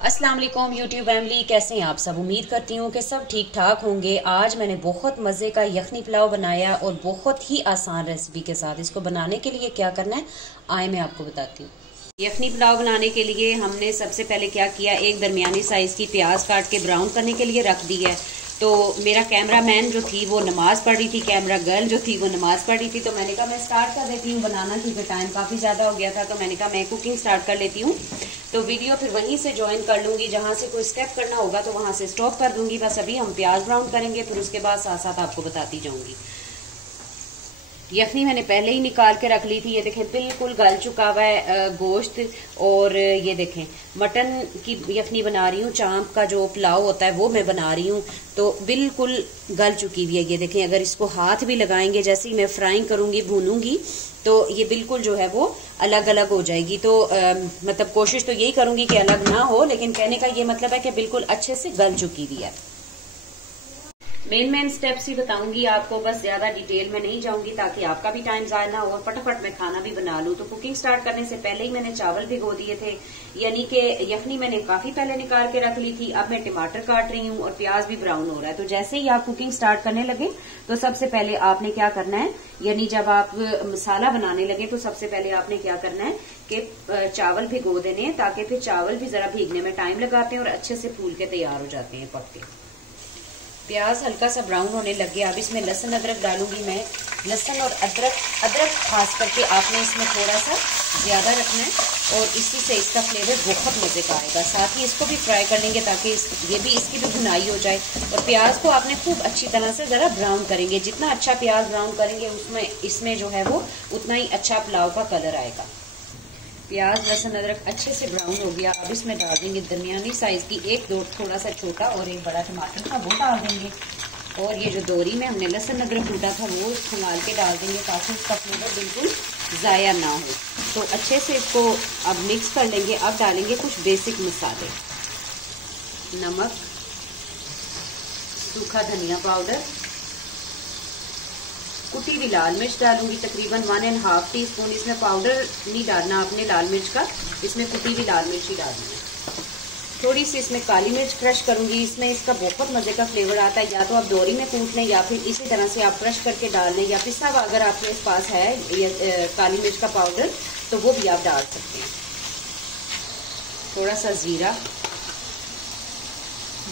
अस्सलाम वालेकुम YouTube family, कैसे हैं आप सब। उम्मीद करती हूँ कि सब ठीक ठाक होंगे। आज मैंने बहुत मज़े का यखनी पुलाव बनाया और बहुत ही आसान रेसिपी के साथ। इसको बनाने के लिए क्या करना है आए मैं आपको बताती हूँ। यखनी पुलाव बनाने के लिए हमने सबसे पहले क्या किया, एक दरमियानी साइज़ की प्याज काट के ब्राउन करने के लिए रख दी है। तो मेरा कैमरामैन जो थी वो नमाज़ पढ़ रही थी, कैमरा गर्ल जो थी वो नमाज़ पढ़ रही थी। तो मैंने कहा मैं स्टार्ट कर देती हूँ बनाना, क्योंकि टाइम काफ़ी ज़्यादा हो गया था। तो मैंने कहा मैं कुकिंग स्टार्ट कर लेती हूँ। तो वीडियो फिर वहीं से ज्वाइन कर लूँगी, जहाँ से कोई स्टेप करना होगा तो वहाँ से स्टॉप कर दूँगी। बस अभी हम प्याज ब्राउन करेंगे, फिर उसके बाद साथ साथ आपको बताती जाऊँगी। यखनी मैंने पहले ही निकाल के रख ली थी। ये देखें बिल्कुल गल चुका हुआ है गोश्त। और ये देखें मटन की यखनी बना रही हूँ, चांप का जो पुलाव होता है वो मैं बना रही हूँ। तो बिल्कुल गल चुकी हुई है। ये देखें, अगर इसको हाथ भी लगाएंगे, जैसे ही मैं फ्राइंग करूंगी भूनूंगी, तो ये बिल्कुल जो है वो अलग अलग हो जाएगी। तो मतलब कोशिश तो यही करूंगी कि अलग ना हो, लेकिन कहने का ये मतलब है कि बिल्कुल अच्छे से गल चुकी हुई है। मेन स्टेप्स ही बताऊंगी आपको, बस ज्यादा डिटेल में नहीं जाऊंगी ताकि आपका भी टाइम जाया ना हो और फटाफट मैं खाना भी बना लूं। तो कुकिंग स्टार्ट करने से पहले ही मैंने चावल भिगो दिए थे, यानी कि यखनी मैंने काफी पहले निकाल के रख ली थी। अब मैं टमाटर काट रही हूँ और प्याज भी ब्राउन हो रहा है। तो जैसे ही आप कुकिंग स्टार्ट करने लगे तो सबसे पहले आपने क्या करना है, यानी जब आप मसाला बनाने लगे तो सबसे पहले आपने क्या करना है कि चावल भिगो देने हैं, ताकि फिर चावल भी जरा भीगने में टाइम लगाते हैं और अच्छे से फूल के तैयार हो जाते हैं, पकते। प्याज हल्का सा ब्राउन होने लग गया। अब इसमें लहसुन अदरक डालूंगी मैं। लहसुन और अदरक खास करके आपने इसमें थोड़ा सा ज्यादा रखना है और इसी से इसका फ्लेवर बहुत मजे का आएगा। साथ ही इसको भी फ्राई कर लेंगे ताकि ये भी इसकी भी भुनाई हो जाए। और प्याज को आपने खूब अच्छी तरह से जरा ब्राउन करेंगे। जितना अच्छा प्याज ब्राउन करेंगे उसमें इसमें जो है वो उतना ही अच्छा पुलाव का कलर आएगा। प्याज लहसुन अदरक अच्छे से ब्राउन हो गया। अब इसमें डाल देंगे दरमियानी साइज की एक दो थोड़ा सा छोटा और एक बड़ा टमाटर था, वो डाल देंगे। और ये जो दोरी में हमने लहसुन अदरक कूटा था वो संभाल के डाल देंगे ताकि इसका फ्लेवर बिल्कुल ज़ाया ना हो। तो अच्छे से इसको अब मिक्स कर लेंगे। अब डालेंगे कुछ बेसिक मसाले, नमक, सूखा धनिया पाउडर, कुटी हुई लाल मिर्च डालूंगी तकरीबन 1.5 टीस्पून। इसमें पाउडर नहीं डालना आपने लाल मिर्च का, इसमें कुटी हुई लाल मिर्च ही डालनी है। थोड़ी सी इसमें काली मिर्च क्रश करूंगी। इसमें इसका बहुत मजे का फ्लेवर आता है। या तो आप दोरी में कूट लें या फिर इसी तरह से आप क्रश करके डाल लें, या पिसा हुआ अगर आपके पास है ये काली मिर्च का पाउडर तो वो भी आप डाल सकते हैं। थोड़ा सा जीरा,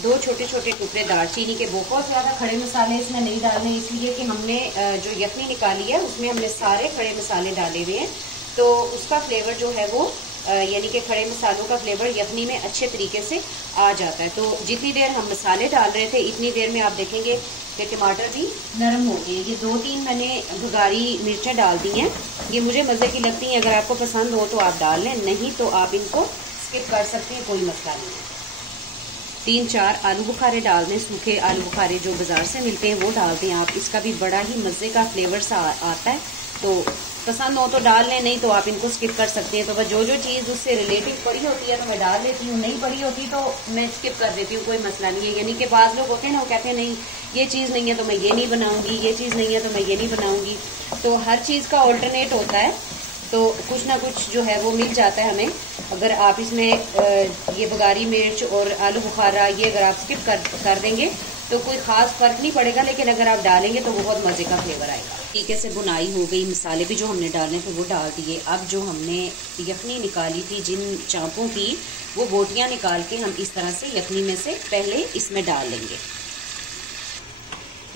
2 छोटे छोटे टुकड़े दालचीनी के। बहुत ज्यादा खड़े मसाले इसमें नहीं डालने, इसलिए कि हमने जो यखनी निकाली है उसमें हमने सारे खड़े मसाले डाले हुए हैं। तो उसका फ्लेवर जो है वो यानी कि खड़े मसालों का फ्लेवर यखनी में अच्छे तरीके से आ जाता है। तो जितनी देर हम मसाले डाल रहे थे इतनी देर में आप देखेंगे कि टमाटर भी नरम हो गए। ये 2-3 मैंने भुगारी मिर्चें डाल दी हैं, ये मुझे मज़े की लगती हैं। अगर आपको पसंद हो तो आप डाल लें, नहीं तो आप इनको स्किप कर सकते हैं, कोई मसला नहीं है। 3-4 आलू बुखारे डाल दें, सूखे आलू बुखारे जो बाजार से मिलते हैं वो डाल दें आप। इसका भी बड़ा ही मज़े का फ्लेवर सा आता है। तो पसंद हो तो डाल लें, नहीं तो आप इनको स्किप कर सकते हैं। तो बस जो चीज़ उससे रिलेटिव पड़ी होती है तो मैं डाल लेती हूँ, नहीं पड़ी होती तो मैं स्किप कर देती हूँ, कोई मसला नहीं है। यानी कि बाज़ लोग होते हैं ना, वो कहते हैं नहीं ये चीज़ नहीं है तो मैं ये नहीं बनाऊँगी, ये चीज़ नहीं है तो मैं ये नहीं बनाऊँगी। तो हर चीज़ का ऑल्टरनेट होता है, तो कुछ ना कुछ जो है वो मिल जाता है हमें। अगर आप इसमें ये बगारी मिर्च और आलू बुखारा ये अगर आप स्किप कर देंगे तो कोई ख़ास फ़र्क नहीं पड़ेगा, लेकिन अगर आप डालेंगे तो बहुत मज़े का फ्लेवर आएगा। तरीके से बुनाई हो गई, मसाले भी जो हमने डालने थे वो डाल दिए। अब जो हमने यखनी निकाली थी जिन चांपों की, वो बोटियाँ निकाल के हम इस तरह से यखनी में से पहले इसमें डाल लेंगे।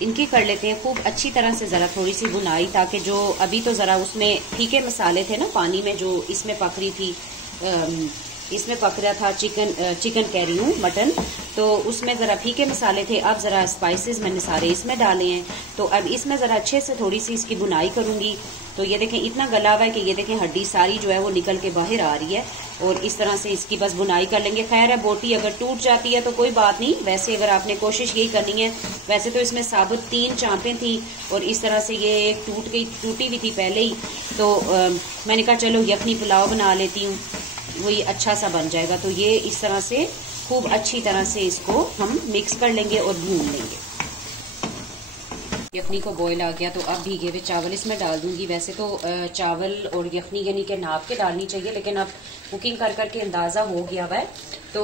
इनकी कर लेते हैं खूब अच्छी तरह से ज़रा थोड़ी सी बुनाई, ताकि जो अभी तो ज़रा उसमें फीके मसाले थे ना पानी में जो इसमें पक रही थी, इसमें पक रहा था चिकन कह रही हूँ मटन, तो उसमें ज़रा फीके मसाले थे। अब ज़रा स्पाइसेस मैंने सारे इसमें डाले हैं। तो अब इसमें ज़रा अच्छे से थोड़ी सी इसकी बुनाई करूँगी। तो ये देखें इतना गला हुआ है कि ये देखें हड्डी सारी जो है वो निकल के बाहर आ रही है। और इस तरह से इसकी बस बुनाई कर लेंगे। खैर है बोटी अगर टूट जाती है तो कोई बात नहीं, वैसे अगर आपने कोशिश यही करनी है। वैसे तो इसमें साबुत 3 चांपें थी और इस तरह से ये टूटी हुई थी पहले ही। तो मैंने कहा चलो यखनी पुलाव बना लेती हूँ, वही अच्छा सा बन जाएगा। तो ये इस तरह से खूब अच्छी तरह से इसको हम मिक्स कर लेंगे और भून लेंगे। यखनी को बॉयल आ गया तो अब भीगे हुए चावल इसमें डाल दूंगी। वैसे तो चावल और यखनी यानी कि नाप के डालनी चाहिए, लेकिन अब कुकिंग कर करके अंदाज़ा हो गया हुआ है तो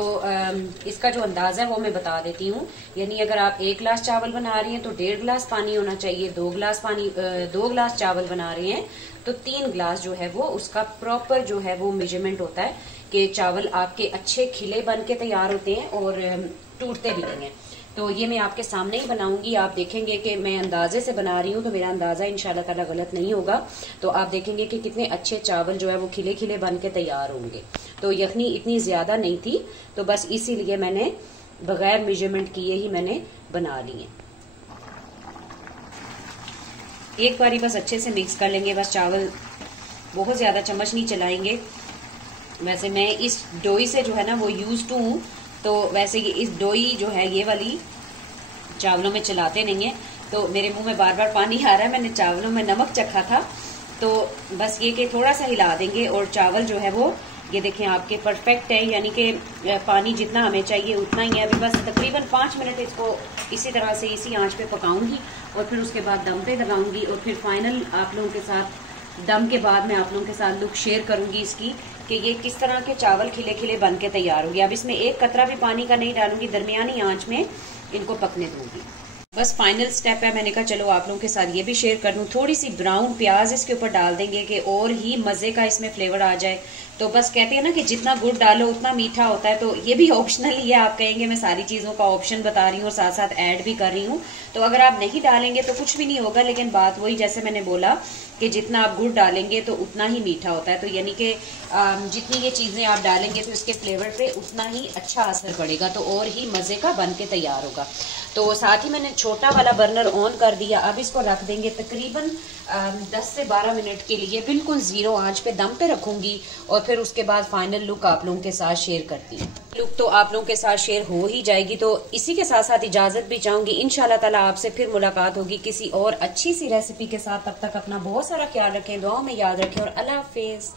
इसका जो अंदाज़ा है वो मैं बता देती हूँ। यानी अगर आप 1 गिलास चावल बना रही हैं तो 1.5 गिलास पानी होना चाहिए। 2 गिलास चावल बना रहे हैं तो 3 गिलास जो है वो उसका प्रॉपर जो है वो मेजरमेंट होता है कि चावल आपके अच्छे खिले बन के तैयार होते हैं और टूटते भी नहीं है। तो ये मैं आपके सामने ही बनाऊंगी, आप देखेंगे कि मैं अंदाजे से बना रही हूँ तो मेरा अंदाजा इंशाल्लाह ताला गलत नहीं होगा। तो आप देखेंगे कि कितने अच्छे चावल जो है वो खिले खिले बन के तैयार होंगे। तो यखनी इतनी ज्यादा नहीं थी तो बस इसीलिए मैंने बगैर मेजरमेंट किए ही मैंने बना ली है। एक बारी बस अच्छे से मिक्स कर लेंगे, बस चावल बहुत ज्यादा चम्मच नहीं चलाएंगे। वैसे मैं इस डोई से जो है ना वो यूज टू हूँ, तो वैसे ये इस डोई जो है ये वाली चावलों में चलाते नहीं है। तो मेरे मुंह में बार बार पानी आ रहा है, मैंने चावलों में नमक चखा था। तो बस ये कि थोड़ा सा हिला देंगे और चावल जो है वो ये देखें आपके परफेक्ट है, यानी कि पानी जितना हमें चाहिए उतना ही है। अभी बस तकरीबन 5 मिनट इसको इसी तरह से इसी आंच पे पकाऊंगी और फिर उसके बाद दम पे लगाऊंगी और फिर फाइनल आप लोगों के साथ दम के बाद मैं आप लोगों के साथ लुक शेयर करूंगी इसकी कि ये किस तरह के चावल खिले खिले बन के तैयार होंगे। अब इसमें एक कतरा भी पानी का नहीं डालूंगी, दरमियानी आंच में इनको पकने दूंगी। बस फाइनल स्टेप है, मैंने कहा चलो आप लोगों के साथ ये भी शेयर कर दूं। थोड़ी सी ब्राउन प्याज इसके ऊपर डाल देंगे कि और ही मजे का इसमें फ्लेवर आ जाए। तो बस कहते हैं ना कि जितना गुड़ डालो उतना मीठा होता है, तो ये भी ऑप्शनल ही है। आप कहेंगे मैं सारी चीजों का ऑप्शन बता रही हूँ और साथ साथ ऐड भी कर रही हूँ, तो अगर आप नहीं डालेंगे तो कुछ भी नहीं होगा। लेकिन बात वही जैसे मैंने बोला कि जितना आप गुड़ डालेंगे तो उतना ही मीठा होता है। तो यानी कि जितनी ये चीजें आप डालेंगे तो इसके फ्लेवर पे उतना ही अच्छा असर पड़ेगा, तो और ही मजे का बन के तैयार होगा। तो साथ ही मैंने छोटा वाला बर्नर ऑन कर दिया। अब इसको रख देंगे तकरीबन 10 से 12 मिनट के लिए, बिल्कुल 0 आंच पे दम पे रखूंगी और फिर उसके बाद फाइनल लुक आप लोगों के साथ शेयर करती हूँ। लुक तो आप लोगों के साथ शेयर हो ही जाएगी। तो इसी के साथ साथ इजाजत भी चाहूंगी, इंशाल्लाह ताला आपसे फिर मुलाकात होगी किसी और अच्छी सी रेसिपी के साथ। तब तक अपना बहुत सारा ख्याल रखें, दुआओं में याद रखें और अल्लाह हाफिज।